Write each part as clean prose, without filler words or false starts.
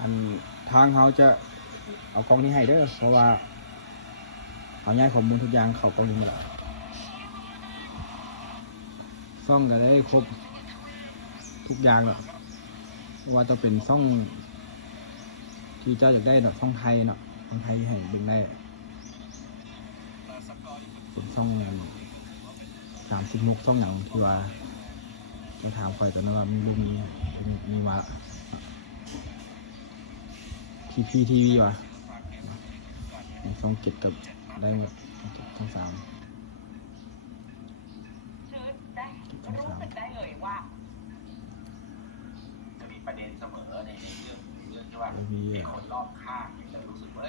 อันทางเขาจะเอากล้องนี้ให้เด้อเพราะว่าเอาย้ายข้อมูลทุกอย่างเข้ากล้องนี้หมดซ่องก็ได้ครบทุกอย่างเนาะว่าจะเป็นซ่องที่เจ้าอยากได้เนาะซ่องไทยเนาะซ่องไทยให้ดึงได้เป็นซ่อง30 นกซ่องอย่างที่ว่าจะถามคอยตอนนั้นว่ามีลูกมีมาทีวีวะซ่อง7กับได้หมดซ่อง3รู้สึกได้เลยว่าจะมีประเด็นเสมอในเรื่องที่ว่ามีคนรอบข้างจะรู้สึกว่า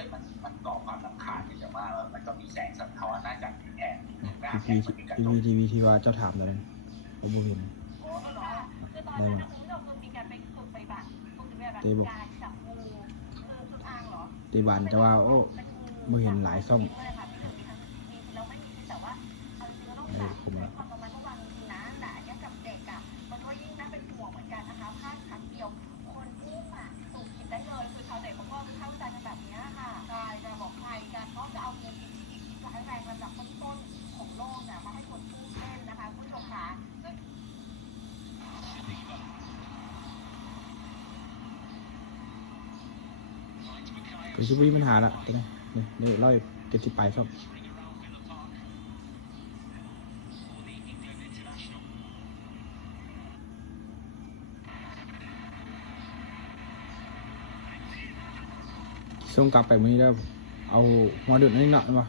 มันก่อความรำคาญแต่ว่ามันก็มีแสงสะท้อนน่าจะแอบทีวีที่ว่าเจ้าถามเลยผมบ่เห็นได้ไหมเตบอกเตบานแต่ว่าโอ้บ่เห็นหลายซ่องได้คมแล้วก็จะมีปัญหาละนี่ร้อย70 ไปครับส่งกลับไปมื้อนี้แล้วเอาหัวเดือดนิดหน่อยมา